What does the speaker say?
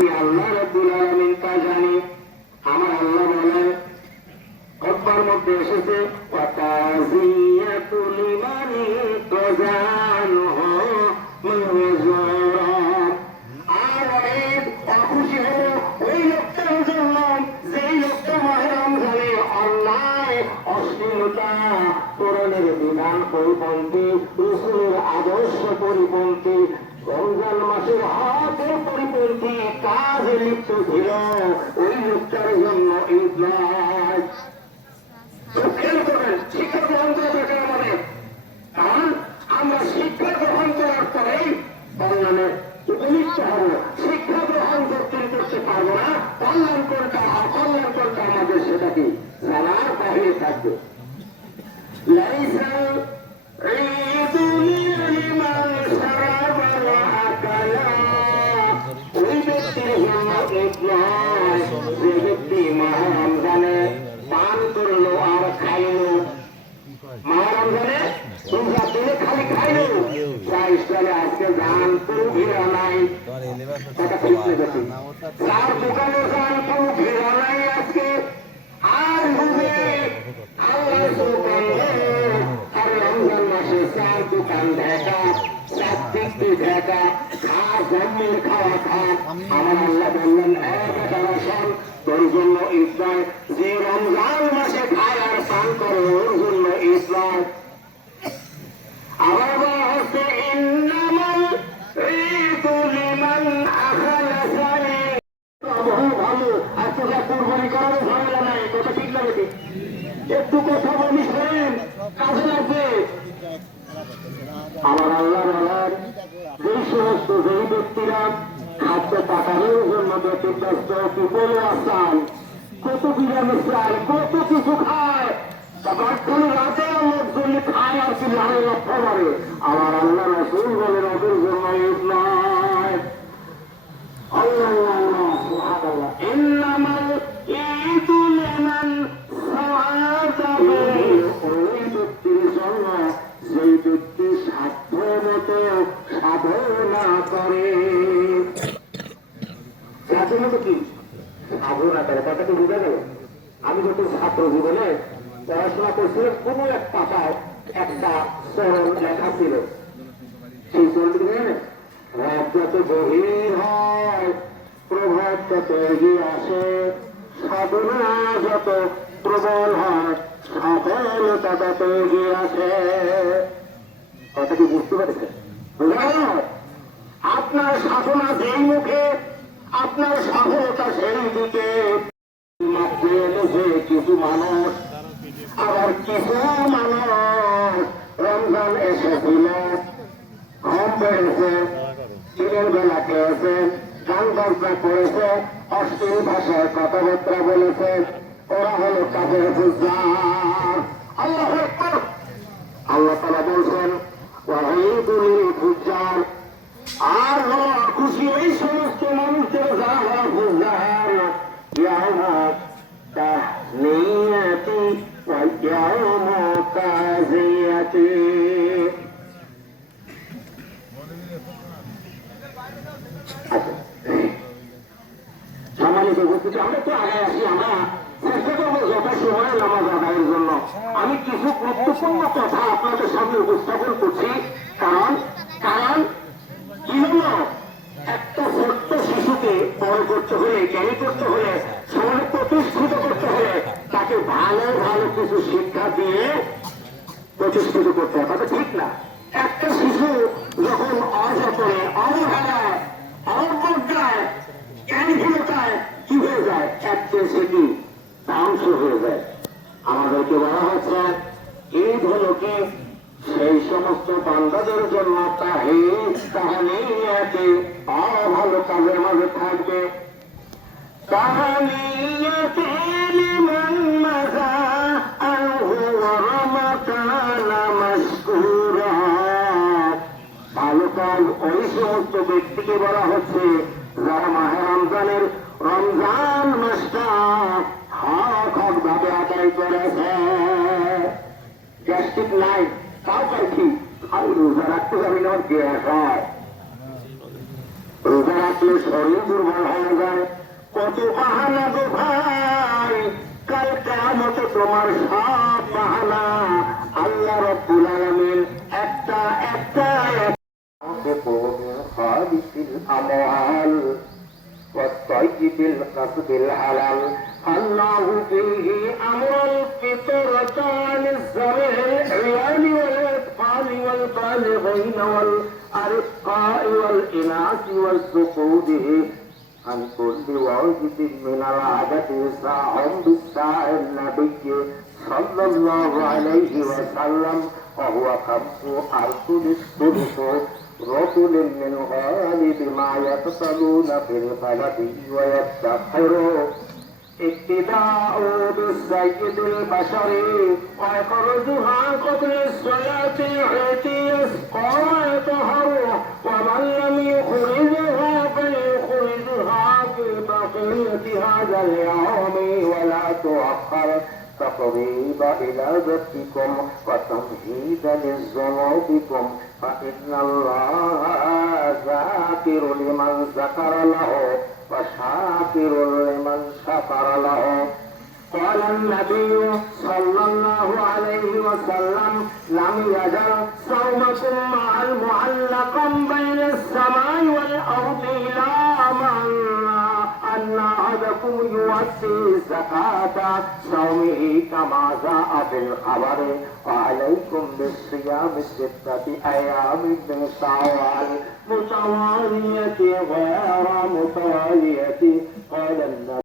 আমি আল্লাহ রাব্বুল আলামিন তা জানি। আমার আল্লাহ বলেন, খতবার মধ্যে এসেছে ওয়াতাজিয়াতুল লিমানি তাজানহু মুযরা, আর অনেক অখুশি হলো ওই লোকটার জন্য যেই লোকটা মাহে রমজানে অন্যায় অশ্লীলতা কোরআনের বিধান পরিপন্থী রাসূলের আদর্শ পরিপন্থী রমজান মাসের হকের পরিপন্থী কাজে লিপ্ত ছিল ওই লোকটার জন্য ঈদ নয়। খেয়াল করবেন, শিক্ষা গ্রহণ করা দরকার আমাদের। কারণ আমরা শিক্ষা গ্রহণ করার পরেই কল্যাণে উপনীত হব। শিক্ষা গ্রহণ করতে পারবো না, কল্যাণ কোনটা অকল্যাণ কোনটা আমাদের সেটা কি জানার বাহিরে থাকবে। ওই ব্যক্তির জন্য ঈদ নয় যে ব্যক্তি মাহে রমজানে পান করলো আর খাইলো। মাহে রমজানে তোমরা দিনে খালি খাইলো, ইসলামে আজকে যান কোনো ভিড়া নাই, কথা ঠিক নেই, যার দোকানে যান কোনো ভিড়া নাই আজকে। আর হবে আল্লাহ দোকান আর রমজান মাসে চার দোকান দেখা, চারদিকটি দেখা, খাওয়া জন্মের খাওয়া খান। আমার আল্লাহ বললেন এক তোর জন্য ইসলাম, যে রমজান মাসে খায় আর পান করে ওর জন্য ইসলাম। আবার বলা হচ্ছে ইন্নামাল ঈদু লিমান আখলাসা ভালো আজকে যা কুরবানি করার ঝামেলা নাই, কথা ঠিক লাগে ঠিক। একটু কথা বলিস করেন কাজে লাগবে। আমার আল্লাহ বলেন, যেই সমস্ত যেই ব্যক্তিরা খাদ্য পাকানোর জন্য ব্যতিব্যস্ত, কি বলে আসতাম কত বিরামে চায়, কত কিছু খায়, তখন রাতে লোকজন খায় আর কি লাড়ে লক্ষ্য করে। আমার আল্লাহ রাসূল বলেন ওদের জন্য ঈদ নয়। আল্লাহ সুবহানাল্লাহ, ইন্নামাল ঈদু লিমান সাআদাহু, ওই ব্যক্তির জন্য যেই ব্যক্তি সাধ্য মতো সাধনা করে। সাধ্য মতো কি সাধনা করে, কথাটা বুঝা গেল? আমি যখন ছাত্র জীবনে পড়াশোনা করছিলাম, কোনো এক পাতায় একটা চরণ লেখা ছিল। সেই চরণটি জানেন, রাত যত গভীর হয় প্রভাব তত এগিয়ে আসে, সাধনা যত প্রবল হয় সফলতা তত এগিয়ে আসে। কথা কি বুঝতে পেরেছেন? বোঝা গেল? আপনার সাধনা যেই মুখে, আপনার সফলতা সেই দিকে। মাত্রে এসে কিছু মানুষ, আবার কিছু মানুষ রমজান এসেছিল, ঘুম পেয়েছে, দিনের বেলা খেয়েছে, গান বাজনা করেছে, অশ্লীল ভাষায় কথাবার্তা বলেছে, ওরা হলো কাফের ফুজ্জার। আল্লাহু আকবার। আল্লাহ তাআলা বলছেন ওয়াইদুল ফুজ্জার, আর হলো খুশি ওই সমস্ত মানুষদের যারা হলো ফুজ্জার। ইয়াউমা তাহনিয়াতি ওয়া ইয়াউমা তাজিয়াতি। সম্মানিত উপস্থিতি, আমরা তো আগে আসি, আমরা চেষ্টা করবো যথা সময় নামাজ আদায়ের জন্য। আমি কিছু গুরুত্বপূর্ণ কথা আপনাদের সামনে উপস্থাপন করছি, কারণ কি হলো, একটা ছোট্ট শিশুকে বড় করতে হলে, জ্ঞানী করতে হলে, সমাজে প্রতিষ্ঠিত করতে হলে তাকে ভালো ভালো কিছু শিক্ষা দিয়ে প্রতিষ্ঠিত করতে হয়, কথা ঠিক না? একটা শিশু যখন অযতনে, অবহেলায়, অবজ্ঞায়, জ্ঞানহীনতায় কি হয়ে যায়, একটা সেটি ধ্বংস হয়ে যায়। আমাদেরকে বলা হচ্ছে ঈদ হলো কি সেই সমস্ত বান্দাদের জন্য তাহলে ভালো কাজের মাঝে থাকবে। ভালো কাজ ওই সমস্ত ব্যক্তিকে বলা হচ্ছে যারা মাহে রমজান মাসটা হক ভাবে আদায় করেছে। গ্যাস্ট্রিক নাই তাও পাইছি, আমি রোজা রাখতে পারি না, গ্যাস হয়। রোজা রাখলে শরীর দুর্বল হয়ে যায়। কত বাহানা গো ভাই, কাল কিয়ামত তোমার সব বাহানা আল্লাহ রাব্বুল আলামিন একটা خالص الأموال والطيب القصد الحلال. الله فيه أمر الفطرة عن الزرع العيال والأطفال والبالغين والأرقاء والإناث والذكور عن كل واجب من العادة ساع بالساع النبي صلى الله عليه وسلم وهو 5 أرسل الثلث رسل من غالب ما يقتلون في البلد ويدخروا ابتداء بالسيد البشري ويخرجها قبل الصلاة التي يسقى ويطهر ومن لم يخرجها فليخرجها في بقية هذا اليوم ولا تؤخر تقريب إلى ربكم وتمهيدا لذنوبكم فإن الله ذاكر لمن ذكر له وشاكر لمن شكر له. قال النبي صلى الله عليه وسلم لم يزل صومكم مع المعلقا بين السماء والأرض إلى أن أحدكم يؤدي زكاة صومه كما جاء في الخبر وعليكم بالصيام 6 أيام من شوال متوالية غير متوالية. قال النبي